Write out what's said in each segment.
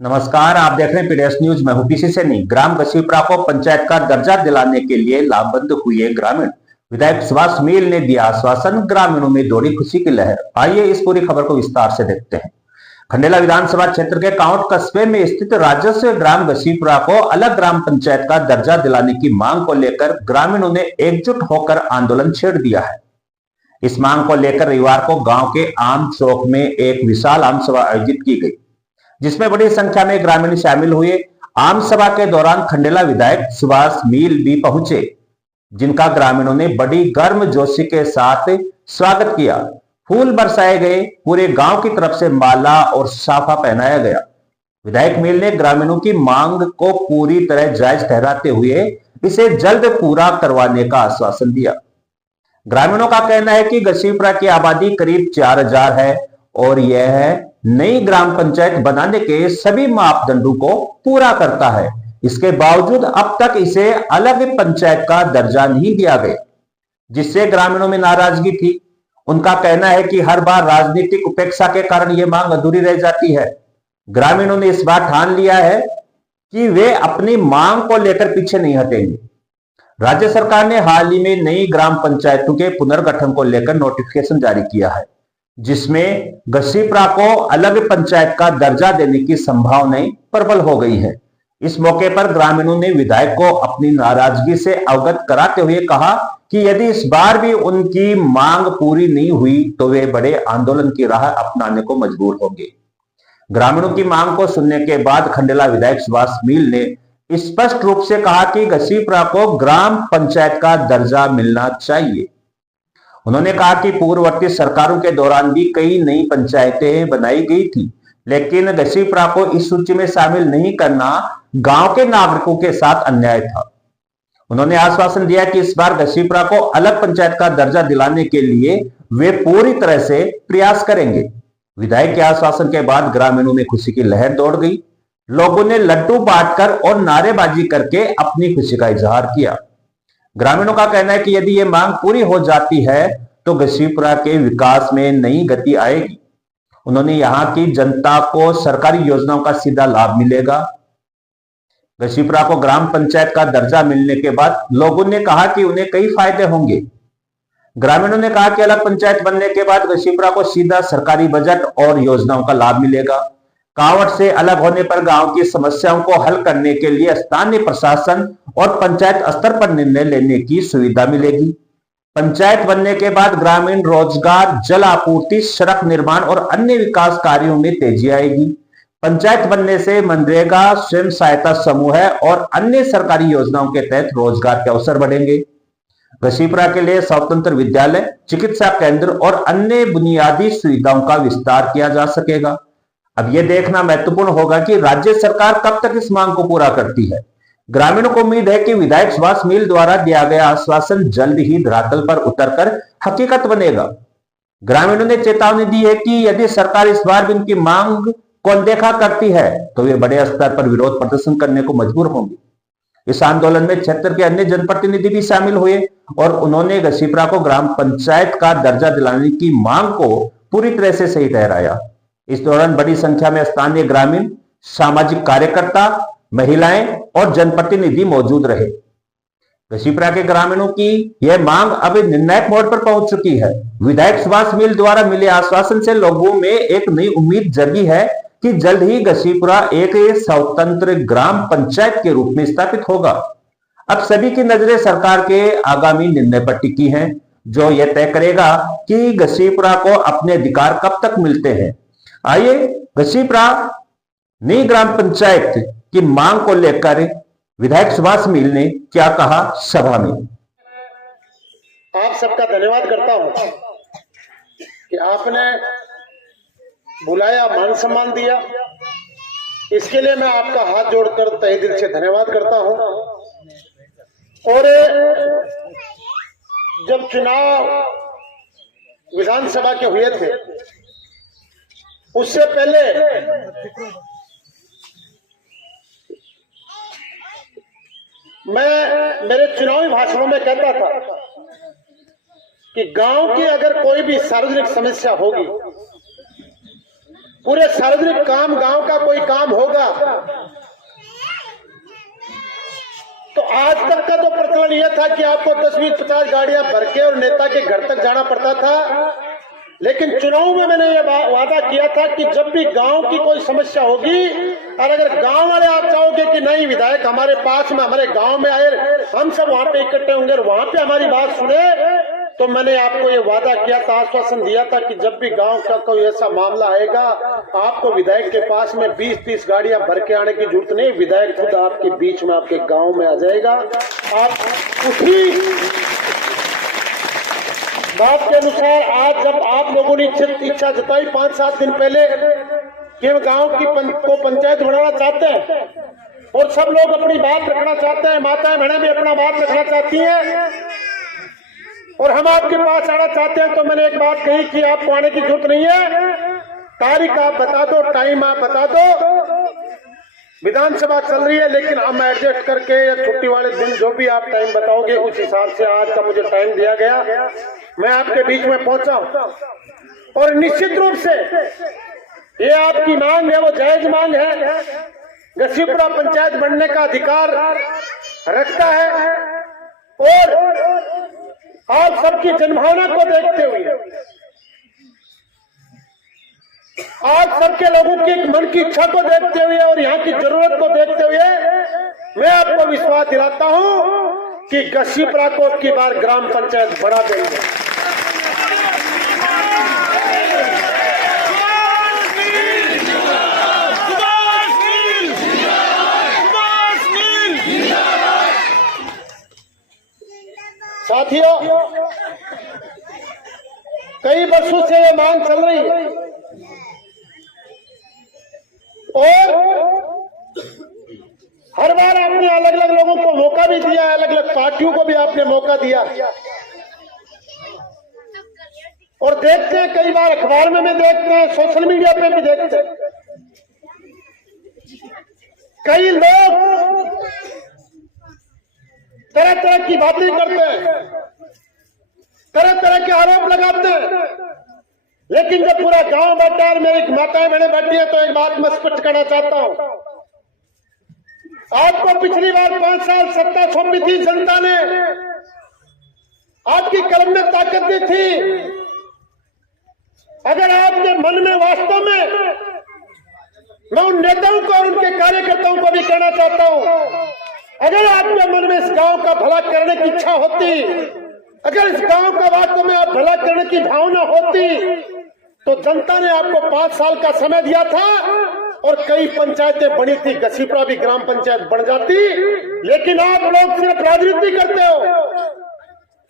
नमस्कार, आप देख रहे हैं पीडीएस न्यूज। मैं हूं पीसी सैनी। ग्राम गसीपुरा को पंचायत का दर्जा दिलाने के लिए लामबंद हुए ग्रामीण। विधायक सुभाष मील ने दिया आश्वासन, ग्रामीणों में दौड़ी खुशी की लहर। आइए इस पूरी खबर को विस्तार से देखते हैं। खंडेला विधानसभा क्षेत्र के कांवट कस्बे में स्थित राजस्व ग्राम गसीपुरा को अलग ग्राम पंचायत का दर्जा दिलाने की मांग को लेकर ग्रामीणों ने एकजुट होकर आंदोलन छेड़ दिया है। इस मांग को लेकर रविवार को गांव के आम चौक में एक विशाल आम सभा आयोजित की गई, जिसमें बड़ी संख्या में ग्रामीण शामिल हुए। आम सभा के दौरान खंडेला विधायक सुभाष मील भी पहुंचे, जिनका ग्रामीणों ने बड़ी गर्मजोशी के साथ स्वागत किया। फूल बरसाए गए, पूरे गांव की तरफ से माला और साफा पहनाया गया। विधायक मील ने ग्रामीणों की मांग को पूरी तरह जायज ठहराते हुए इसे जल्द पूरा करवाने का आश्वासन दिया। ग्रामीणों का कहना है कि गसीपुरा की आबादी करीब 4000 है और यह नई ग्राम पंचायत बनाने के सभी मापदंडों को पूरा करता है। इसके बावजूद अब तक इसे अलग पंचायत का दर्जा नहीं दिया गया, जिससे ग्रामीणों में नाराजगी थी। उनका कहना है कि हर बार राजनीतिक उपेक्षा के कारण यह मांग अधूरी रह जाती है। ग्रामीणों ने इस बार ठान लिया है कि वे अपनी मांग को लेकर पीछे नहीं हटेंगे। राज्य सरकार ने हाल ही में नई ग्राम पंचायतों के पुनर्गठन को लेकर नोटिफिकेशन जारी किया है, जिसमें गसीपुरा को अलग पंचायत का दर्जा देने की संभावनाएं प्रबल हो गई है। इस मौके पर ग्रामीणों ने विधायक को अपनी नाराजगी से अवगत कराते हुए कहा कि यदि इस बार भी उनकी मांग पूरी नहीं हुई तो वे बड़े आंदोलन की राह अपनाने को मजबूर होंगे। ग्रामीणों की मांग को सुनने के बाद खंडेला विधायक सुभाष मील ने स्पष्ट रूप से कहा कि गसीपुरा को ग्राम पंचायत का दर्जा मिलना चाहिए। उन्होंने कहा कि पूर्ववर्ती सरकारों के दौरान भी कई नई पंचायतें बनाई गई थी, लेकिन गसीपुरा को इस सूची में शामिल नहीं करना गांव के नागरिकों के साथ अन्याय था। उन्होंने आश्वासन दिया कि इस बार गसीपुरा को अलग पंचायत का दर्जा दिलाने के लिए वे पूरी तरह से प्रयास करेंगे। विधायक के आश्वासन के बाद ग्रामीणों में खुशी की लहर दौड़ गई। लोगों ने लड्डू बांटकर और नारेबाजी करके अपनी खुशी का इजहार किया। ग्रामीणों का कहना है कि यदि ये मांग पूरी हो जाती है तो गसीपुरा के विकास में नई गति आएगी। उन्होंने यहां की जनता को सरकारी योजनाओं का सीधा लाभ मिलेगा। गसीपुरा को ग्राम पंचायत का दर्जा मिलने के बाद लोगों ने कहा कि उन्हें कई फायदे होंगे। ग्रामीणों ने कहा कि अलग पंचायत बनने के बाद गसीपुरा को सीधा सरकारी बजट और योजनाओं का लाभ मिलेगा। कांवट से अलग होने पर गांव की समस्याओं को हल करने के लिए स्थानीय प्रशासन और पंचायत स्तर पर निर्णय लेने की सुविधा मिलेगी। पंचायत बनने के बाद ग्रामीण रोजगार, जल आपूर्ति, सड़क निर्माण और अन्य विकास कार्यों में तेजी आएगी। पंचायत बनने से मनरेगा, स्वयं सहायता समूह और अन्य सरकारी योजनाओं के तहत रोजगार के अवसर बढ़ेंगे। गसीपुरा के लिए स्वतंत्र विद्यालय, चिकित्सा केंद्र और अन्य बुनियादी सुविधाओं का विस्तार किया जा सकेगा। अब यह देखना महत्वपूर्ण होगा कि राज्य सरकार कब तक इस मांग को पूरा करती है। ग्रामीणों को उम्मीद है कि विधायक सुभाष मील द्वारा दिया गया आश्वासन जल्द ही धरातल पर उतरकर हकीकत बनेगा। ग्रामीणों ने चेतावनी दी है कि यदि सरकार इस बार भी उनकी मांग को अनदेखा करती है तो वे बड़े स्तर पर विरोध प्रदर्शन करने को मजबूर होंगे। इस आंदोलन में क्षेत्र के अन्य जनप्रतिनिधि भी शामिल हुए और उन्होंने गसीपुरा को ग्राम पंचायत का दर्जा दिलाने की मांग को पूरी तरह से सही ठहराया। इस दौरान बड़ी संख्या में स्थानीय ग्रामीण, सामाजिक कार्यकर्ता, महिलाएं और जनप्रतिनिधि मौजूद रहे। गसीपुरा के ग्रामीणों की यह मांग अब निर्णायक मोड़ पर पहुंच चुकी है। विधायक सुभाष मील द्वारा मिले आश्वासन से लोगों में एक नई उम्मीद जगी है कि जल्द ही गसीपुरा एक स्वतंत्र ग्राम पंचायत के रूप में स्थापित होगा। अब सभी की नजरें सरकार के आगामी निर्णय पर टिकी हैं, जो यह तय करेगा कि गसीपुरा को अपने अधिकार कब तक मिलते हैं। आइए गसीपुरा नई ग्राम पंचायत की मांग को लेकर विधायक सुभाष मील ने क्या कहा सभा में। आप सबका धन्यवाद करता हूं कि आपने बुलाया, मान सम्मान दिया। इसके लिए मैं आपका हाथ जोड़कर तहे दिल से धन्यवाद करता हूं। और जब चुनाव विधानसभा के हुए थे उससे पहले मैं मेरे चुनावी भाषणों में कहता था कि गांव की अगर कोई भी सार्वजनिक समस्या होगी पूरे सार्वजनिक काम, गांव का कोई काम होगा तो आज तक का तो प्रचलन यह था कि आपको 10-20-50 गाड़ियां भर के और नेता के घर तक जाना पड़ता था। लेकिन चुनाव में मैंने ये वादा किया था कि जब भी गांव की कोई समस्या होगी और अगर गांव वाले आप चाहोगे कि नहीं विधायक हमारे पास में, हमारे गांव में आए, हम सब वहां पे इकट्ठे होंगे और वहां पे हमारी बात सुने, तो मैंने आपको ये वादा किया था, आश्वासन दिया था कि जब भी गांव का कोई ऐसा मामला आएगा आपको विधायक के पास में 20-30 गाड़ियां भर के आने की जरूरत नहीं, विधायक खुद आपके बीच में, आपके गांव में आ जाएगा। आप उसी बात के अनुसार आज जब आप लोगों ने इच्छा जताई 5-7 दिन पहले कि हम गांव की को पंचायत बनाना चाहते हैं और सब लोग अपनी बात रखना चाहते हैं, माताएं बहनें भी अपना बात रखना चाहती हैं और हम आपके पास आना चाहते हैं, तो मैंने एक बात कही कि आपको आने की जरूरत नहीं है, तारीख आप बता दो, टाइम आप बता दो। विधानसभा चल रही है लेकिन हम एडजस्ट करके या छुट्टी वाले दिन जो भी आप टाइम बताओगे उस हिसाब से आज का मुझे टाइम दिया गया, मैं आपके बीच में पहुंचा और निश्चित रूप से ये आपकी मांग है, वो जायज मांग है। घसीपुरा पंचायत बनने का अधिकार रखता है और आप सबकी जनभावना को देखते हुए, आप सबके लोगों की मन की इच्छा को देखते हुए और यहाँ की जरूरत को देखते हुए मैं आपको विश्वास दिलाता हूँ कि घसीपुरा को की बार ग्राम पंचायत बना देंगे। साथियों, कई वर्षों से ये मांग चल रही है और हर बार आपने अलग अलग लोगों को मौका भी दिया, अलग अलग पार्टियों को भी आपने मौका दिया और देखते हैं, कई बार अखबार में भी देखते हैं, सोशल मीडिया पे भी देखते हैं, कई लोग तरह तरह की बातें करते हैं, तरह तरह के आरोप लगाते हैं, लेकिन जब पूरा गांव बैठा है, मेरी माताएं बहनें बैठी है, तो एक बात मैं स्पष्ट करना चाहता हूं, आपको पिछली बार 5 साल सत्ता सौंपी थी जनता ने, आपकी कलम में ताकत दी थी। अगर आपके मन में वास्तव में, मैं उन नेताओं को और उनके कार्यकर्ताओं को भी कहना चाहता हूं, अगर आपके मन में इस गांव का भला करने की इच्छा होती, अगर इस गांव का वास्तव में आप भला करने की भावना होती, तो जनता ने आपको 5 साल का समय दिया था और कई पंचायतें बनी थी, घसीपुरा भी ग्राम पंचायत बन जाती। लेकिन आप लोग सिर्फ राजनीति करते हो,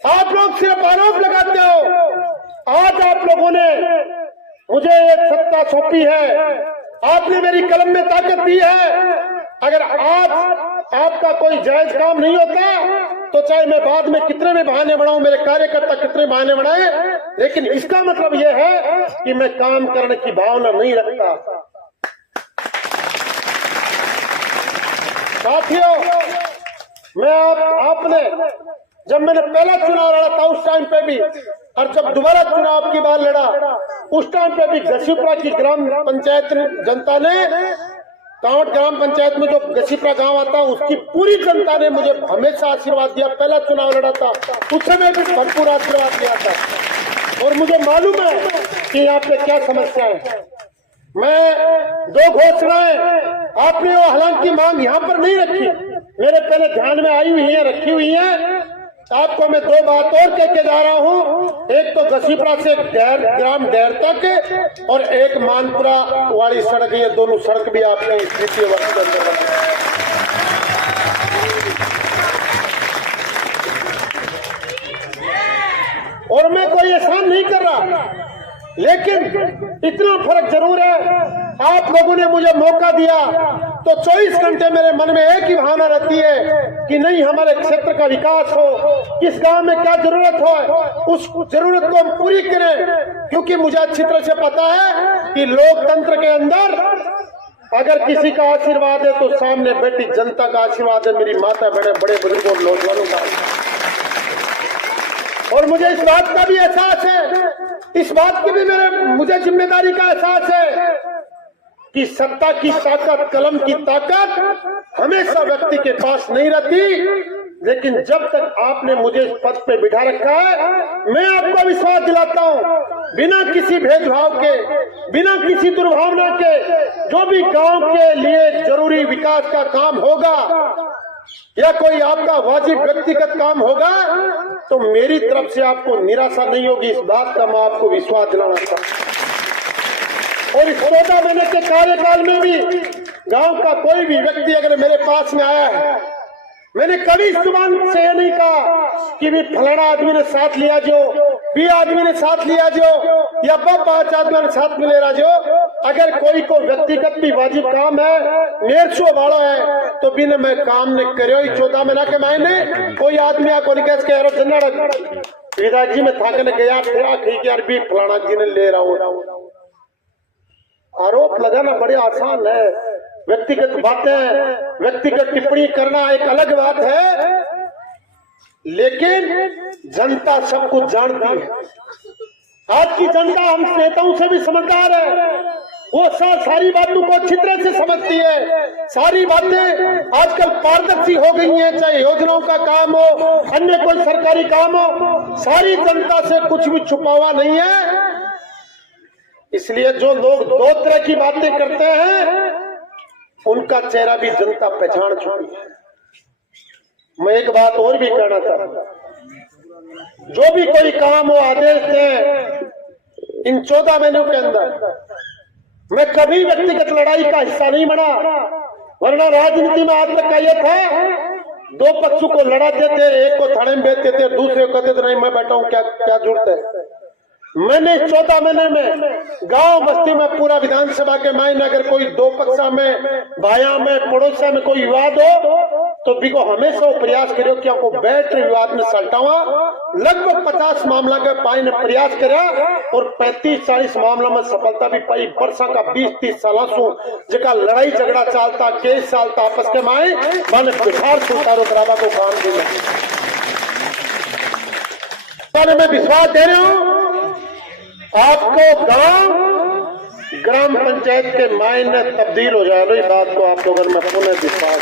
आप लोग सिर्फ आरोप लगाते हो। आज आप लोगों ने मुझे एक सत्ता सौंपी है, आपने मेरी कलम में ताकत दी है। अगर आज आपका कोई जायज काम नहीं होता तो चाहे मैं बाद में कितने भी बहाने बनाऊं, मेरे कार्यकर्ता कितने बहाने बनाए, लेकिन इसका मतलब यह है कि मैं काम करने की भावना नहीं रखता। साथियों, मैं आपने जब मैंने पहला चुनाव लड़ा था उस टाइम पे भी, और जब दोबारा चुनाव की बार लड़ा उस टाइम पे भी घसीपुरा की ग्राम पंचायत जनता ने, कांवट ग्राम पंचायत में जो घसीपुरा गांव आता है उसकी पूरी जनता ने मुझे हमेशा आशीर्वाद दिया। पहला चुनाव लड़ा था उस समय भी भरपूर आशीर्वाद दिया था और मुझे मालूम है कि यहाँ पे क्या समस्या है। मैं 2 घोषणाएं आपने वो हालांकि मांग यहाँ पर नहीं रखी, मेरे पहले ध्यान में आई हुई है, रखी हुई है। आपको मैं 2 बात और कह के जा रहा हूँ, एक तो घसीपुरा से ग्राम डेर तक और एक मानपुरा वाली सड़क, ये दोनों सड़क भी आपने इस वित्तीय वर्ष के अंदर बनाई। और मैं कोई एहसान नहीं कर रहा, लेकिन इतना फर्क जरूर है, आप लोगों ने मुझे मौका दिया तो 24 घंटे मेरे मन में एक ही भावना रहती है कि नहीं, हमारे क्षेत्र का विकास हो, किस गांव में क्या जरूरत हो, उस जरूरत को हम पूरी करें। क्योंकि मुझे अच्छी तरह से पता है कि लोकतंत्र के अंदर अगर किसी का आशीर्वाद है तो सामने बैठी जनता का आशीर्वाद है, मेरी माता बहने बड़े बुजुर्गों और नौजवानों का। और मुझे इस बात का भी एहसास है, इस बात की भी मुझे जिम्मेदारी का एहसास है कि सत्ता की ताकत, कलम की ताकत हमेशा व्यक्ति के पास नहीं रहती, लेकिन जब तक आपने मुझे इस पद पे बिठा रखा है, मैं आपको विश्वास दिलाता हूं, बिना किसी भेदभाव के, बिना किसी दुर्भावना के, जो भी गांव के लिए जरूरी विकास का काम होगा या कोई आपका वाजिब व्यक्तिगत काम होगा, तो मेरी तरफ से आपको निराशा नहीं होगी। इस बात का मैं आपको विश्वास दिलाना चाहता हूं। और इस 14 महीने के कार्यकाल में भी गांव का कोई भी व्यक्ति अगर मेरे पास में आया है, मैंने कभी जुबान से ये नहीं कहा कि भी फलाना आदमी ने साथ लिया जो, बी आदमी ने साथ लिया जो, या 5 आदमी ने साथ में ले रहा जो। अगर कोई को व्यक्तिगत भी वाजिब काम है, 150 वाला है, तो बिना मैं काम ने करो 14 महीना के महीने कोई आदमी आको निकल के विधायक जी में थाकने गया यार भी फलाना जी ने ले रहा हूं। आरोप लगाना बड़े आसान है, व्यक्तिगत बातें, व्यक्तिगत टिप्पणी करना एक अलग बात है, लेकिन जनता सब कुछ जानती है। आज की जनता हम नेताओं से भी समझदार है, वो सारी बातों को अच्छी तरह से समझती है। सारी बातें आजकल पारदर्शी हो गई हैं, चाहे योजनाओं का काम हो, अन्य कोई सरकारी काम हो, सारी जनता से कुछ भी छुपा हुआ नहीं है। इसलिए जो लोग 2 तरह की बातें करते हैं, उनका चेहरा भी जनता पहचान चुकी है। मैं एक बात और भी कहना चाहता हूं, जो भी कोई काम हो, आदेश दें, इन 14 महीनों के अंदर मैं कभी व्यक्तिगत लड़ाई का हिस्सा नहीं बना, वरना राजनीति में आज तक का यह था 2 पक्षों को लड़ाते थे, एक को थाने में भेजते थे, दूसरे को कहते थे नहीं मैं बैठा हूं, क्या जरूरत है। मैंने 14 महीने में गांव बस्ती में पूरा विधानसभा के मायने अगर कोई 2 पक्षा में, भाया में, पड़ोसा में कोई विवाद हो, तो बिको हमेशा वो प्रयास करो कि आपको बैठ विवाद में सल्टावा। लगभग 50 मामला के पाई ने प्रयास करा और 35-40 मामला में सफलता भी पाई। वर्षा का 20-30 साल जगह लड़ाई झगड़ा चलता, केस चलता आपस के माए मैंने बिहार सुल्तान बराबर को काम दिया। मैं विश्वास दे रहा हूं आपको गांव ग्राम पंचायत के मायने तब्दील हो जाए। इस बात को आप लोगों में पुनः विश्वास